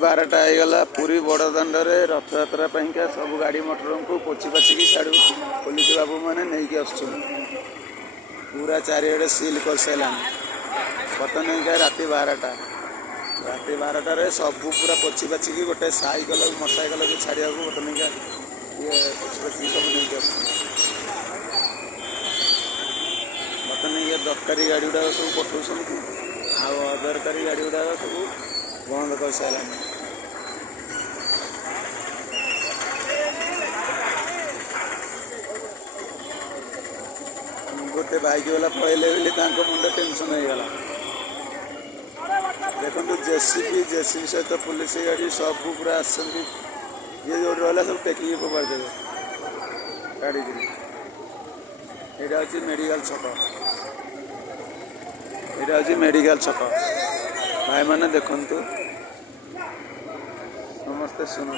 12टा होगला पुरी बड़दाण्ड रथ यात्रा पाइंका सब गाड़ी मटर को पोछि पाचिकी साड़ू पुलिस बाबू मैंने नहीं आसुन पूरा चारिड़े सिल कर सारा बर्तमान राति 12टा राति 12टार सब पूरा पोछि पाचिकी गोटे साइकल मोटरसाइकल भी छाड़ा बर्तमान ये पोछि पाचिकी सब नहीं बर्तमान ये दरकारी गाड़ी गुड़ा सब पठाऊँ अदरकारी गाड़ी गुड़ा सब बंद कर सारा गोटे बाइक वाला पहले बोली मुंड टेंशन हो गला देखो जेसीबी सहित पुलिस गाड़ी सब पूरा आसती ये जो रहा सब टेकिक फोपाड़ देवे गाड़ी यहाँ हूँ मेडिकल छक यहाँ हूँ मेडिकल छक भाई मैंने देखु समस्ते शुणु।